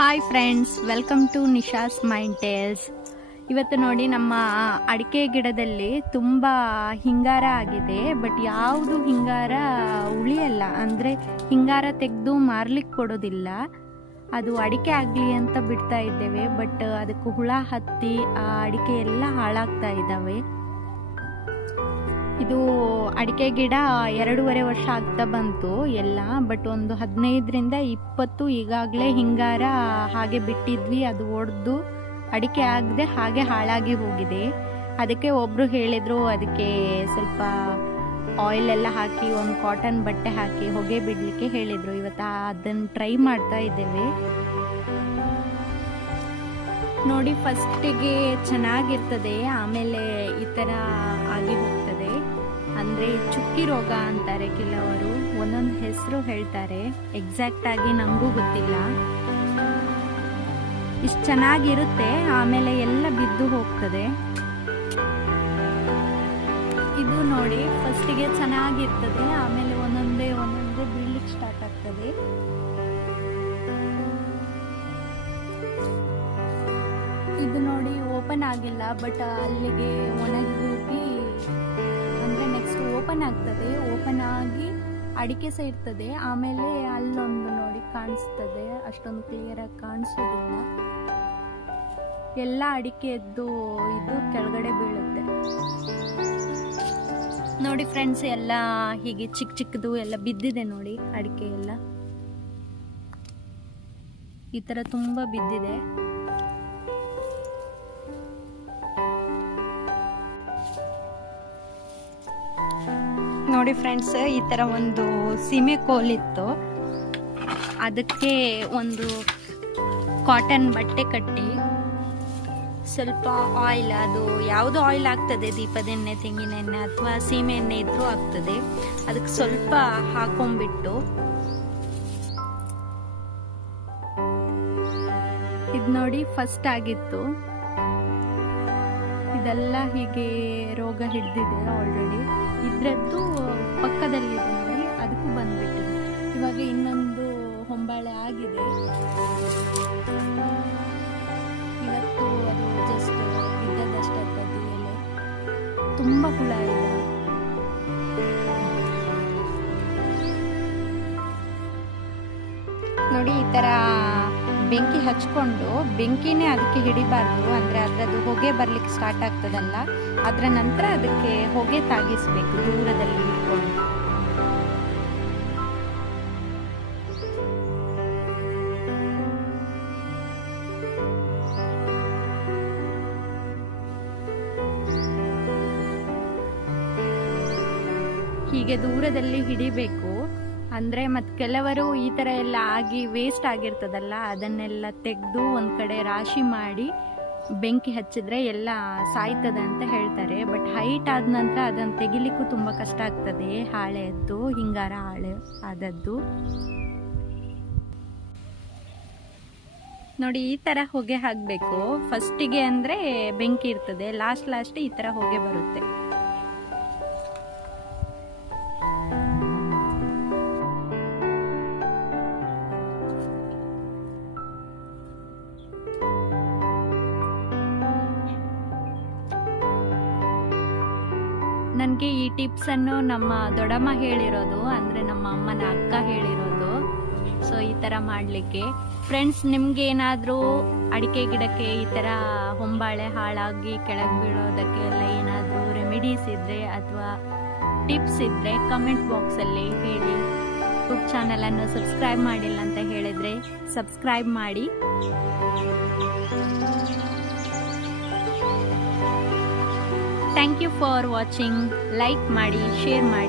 Hi friends welcome to Nisha's mind tales ಇವತ್ತು ನೋಡಿ ನಮ್ಮ ಅಡಿಕೆ ಗಿಡದಲ್ಲಿ ತುಂಬ ಹಿಂಗಾರ ಆಗಿದೆ ಬಟ್ ಯಾವುದು ಹಿಂಗಾರ ಉಳಿಯಲ್ಲ. ಅಂದರೆ ಹಿಂಗಾರ ತೆಗೆದು ಮಾರ್ಲಿಕ್ಕೆ ಕೊಡೋದಿಲ್ಲ. ಅದು ಅಡಿಕೆ ಆಗಲಿ ಅಂತ ಬಿಡ್ತಾ ಇದ್ದೇವೆ ಬಟ್ ಅದಕ್ಕೆ ಹುಳ ಹತ್ತಿ ಆ ಅಡಿಕೆ ಎಲ್ಲ ಹಾಳಾಗ್ತಾ ಇದ್ದಾವೆ. ಇದು ಅಡಿಕೆ ಗಿಡ ಎರಡೂವರೆ ವರ್ಷ ಆಗ್ತಾ ಬಂತು ಎಲ್ಲ ಬಟ್ ಒಂದು ಹದಿನೈದರಿಂದ ಇಪ್ಪತ್ತು ಈಗಾಗಲೇ ಹಿಂಗಾರ ಹಾಗೆ ಬಿಟ್ಟಿದ್ವಿ, ಅದು ಒಡೆದು ಅಡಿಕೆ ಆಗದೆ ಹಾಗೆ ಹಾಳಾಗಿ ಹೋಗಿದೆ. ಅದಕ್ಕೆ ಒಬ್ಬರು ಹೇಳಿದರು, ಅದಕ್ಕೆ ಸ್ವಲ್ಪ ಆಯಿಲ್ ಎಲ್ಲ ಹಾಕಿ, ಒಂದು ಕಾಟನ್ ಬಟ್ಟೆ ಹಾಕಿ, ಹೊಗೆ ಬಿಡಲಿಕ್ಕೆ ಹೇಳಿದರು. ಇವತ್ತು ಅದನ್ನು ಟ್ರೈ ಮಾಡ್ತಾ ಇದ್ದೇವೆ. ನೋಡಿ ಫಸ್ಟಿಗೆ ಚೆನ್ನಾಗಿರ್ತದೆ, ಆಮೇಲೆ ಈ ಥರ ಆಗಿ ಹೋಗ್ತದೆ. ಅಂದರೆ ಚುಕ್ಕಿ ರೋಗ ಅಂತಾರೆ ಕೆಲವರು. ಒಂದೊಂದು ಹೆಸರು ಹೇಳ್ತಾರೆ. ಎಕ್ಸಾಕ್ಟ್ ಆಗಿ ನನಗೂ ಗೊತ್ತಿಲ್ಲ. ಇಷ್ಟು ಚೆನ್ನಾಗಿರುತ್ತೆ, ಆಮೇಲೆ ಎಲ್ಲ ಬಿದ್ದು ಹೋಗ್ತದೆ. ಇದು ನೋಡಿ ಫಸ್ಟಿಗೆ ಚೆನ್ನಾಗಿರ್ತದೆ, ಆಮೇಲೆ ಒಂದೊಂದೇ ಒಂದೊಂದೇ ಬೀಳ್ಲಿಕ್ಕೆ ಸ್ಟಾರ್ಟ್ ಆಗ್ತದೆ. ಇದು ನೋಡಿ ಓಪನ್ ಆಗಿಲ್ಲ ಬಟ್ ಅಲ್ಲಿಗೆ ಒಣಗಿ ಅಡಿಕೆ ಸಹ ಇರ್ತದೆ. ಆಮೇಲೆ ಅಲ್ಲೊಂದು ನೋಡಿ ಕಾಣಿಸ್ತದೆ. ಅಷ್ಟೊಂದು ಕ್ಲಿಯರಾಗಿ ಕಾಣಿಸೋದಿಲ್ಲ ಎಲ್ಲ ಅಡಿಕೆದ್ದು ಇದು ಕೆಳಗಡೆ ಬೀಳುತ್ತೆ. ನೋಡಿ ಫ್ರೆಂಡ್ಸ್ ಎಲ್ಲ ಹೀಗೆ ಚಿಕ್ಕ ಚಿಕ್ಕದು ಎಲ್ಲ ಬಿದ್ದಿದೆ ನೋಡಿ ಅಡಿಕೆ ಎಲ್ಲ. ಈ ಥರ ತುಂಬ ಬಿದ್ದಿದೆ. ನೋಡಿ ಫ್ರೆಂಡ್ಸ್ ಈ ಥರ ಒಂದು ಸೀಮೆ ಕೋಲಿತ್ತು ಅದಕ್ಕೆ ಒಂದು ಕಾಟನ್ ಬಟ್ಟೆ ಕಟ್ಟಿ, ಸ್ವಲ್ಪ ಆಯಿಲ್ ಅದು ಯಾವುದು ಆಯಿಲ್ ಆಗ್ತದೆ? ದೀಪದೆಣ್ಣೆ, ತೆಂಗಿನೆಣ್ಣೆ ಅಥವಾ ಸೀಮೆ ಎಣ್ಣೆ ಇದ್ರೂ ಆಗ್ತದೆ. ಅದಕ್ಕೆ ಸ್ವಲ್ಪ ಹಾಕೊಂಡ್ಬಿಟ್ಟು, ಇದು ನೋಡಿ ಫಸ್ಟ್ ಆಗಿತ್ತು. ಇದೆಲ್ಲ ಹೀಗೆ ರೋಗ ಹಿಡ್ದಿದೆ ಆಲ್ರೆಡಿ ಇದ್ರದ್ದು ಪಕ್ಕದಲ್ಲಿದೆ ನೋಡಿ, ಅದಕ್ಕೂ ಬಂದ್ಬಿಟ್ಟಿದೆ ಇವಾಗ ಇನ್ನೊಂದು ಹೊಂಬಾಳೆ ಆಗಿದೆ. ಇವತ್ತು ಅದು ಜಸ್ಟ್ ಇದ್ದದಷ್ಟೇ ಮೇಲೆ ತುಂಬ ಹುಳ ಇದೆ. ನೋಡಿ, ಈ ಥರ ಬೆಂಕಿ ಹಚ್ಕೊಂಡು ಬೆಂಕಿನೇ ಅದಕ್ಕೆ ಹಿಡಿಬಾರ್ದು ಅಂದರೆ ಅದರದ್ದು ಹೊಗೆ ಬರಲಿಕ್ಕೆ ಸ್ಟಾರ್ಟ್ ಆಗ್ತದಲ್ಲ, ಅದರ ನಂತರ ಅದಕ್ಕೆ ಹೊಗೆ ತಾಗಿಸ್ಬೇಕು ದೂರದಲ್ಲಿ ಇಟ್ಕೊಂಡು ಹೀಗೆ ದೂರದಲ್ಲಿ ಹಿಡಿಬೇಕು. ಅಂದರೆ ಮತ್ತು ಕೆಲವರು ಈ ಥರ ಎಲ್ಲ ಆಗಿ ವೇಸ್ಟ್ ಆಗಿರ್ತದಲ್ಲ, ಅದನ್ನೆಲ್ಲ ತೆಗೆದು ಒಂದು ಕಡೆ ರಾಶಿ ಮಾಡಿ ಬೆಂಕಿ ಹಚ್ಚಿದ್ರೆ ಎಲ್ಲ ಸಾಯ್ತದೆ ಅಂತ ಹೇಳ್ತಾರೆ. ಬಟ್ ಹೈಟ್ ಆದ ನಂತರ ಅದನ್ನು ತೆಗಿಲಿಕ್ಕೂ ತುಂಬ ಕಷ್ಟ ಆಗ್ತದೆ. ಹಾಳೆದ್ದು ಹಿಂಗಾರ ಹಾಳೆ ಆದದ್ದು. ನೋಡಿ, ಈ ಥರ ಹೊಗೆ ಹಾಕಬೇಕು. ಫಸ್ಟಿಗೆ ಅಂದರೆ ಬೆಂಕಿ ಇರ್ತದೆ. ಲಾಸ್ಟ್ ಲಾಸ್ಟ್ ಈ ಥರ ಹೊಗೆ ಬರುತ್ತೆ. ನನಗೆ ಈ ಟಿಪ್ಸನ್ನು ನಮ್ಮ ದೊಡ್ಡಮ್ಮ ಹೇಳಿರೋದು, ಅಂದರೆ ನಮ್ಮ ಅಮ್ಮನ ಅಕ್ಕ ಹೇಳಿರೋದು. ಸೊ ಈ ಥರ ಮಾಡಲಿಕ್ಕೆ. ಫ್ರೆಂಡ್ಸ್ ನಿಮ್ಗೆ ಏನಾದರೂ ಅಡಿಕೆ ಗಿಡಕ್ಕೆ ಈ ಥರ ಹೊಂಬಾಳೆ ಹಾಳಾಗಿ ಕೆಳಗೆ ಬೀಳೋದಕ್ಕೆ ಎಲ್ಲ ಏನಾದರೂ ರೆಮಿಡೀಸ್ ಇದ್ದರೆ ಅಥವಾ ಟಿಪ್ಸ್ ಇದ್ದರೆ ಕಮೆಂಟ್ ಬಾಕ್ಸಲ್ಲಿ ಹೇಳಿ. ಯೂಟ್ಯೂಬ್ ಚಾನಲನ್ನು ಸಬ್ಸ್ಕ್ರೈಬ್ ಮಾಡಿಲ್ಲ ಅಂತ ಹೇಳಿದರೆ ಸಬ್ಸ್ಕ್ರೈಬ್ ಮಾಡಿ. thank you for watching like ಮಾಡಿ ಶೇರ್ ಮಾಡಿ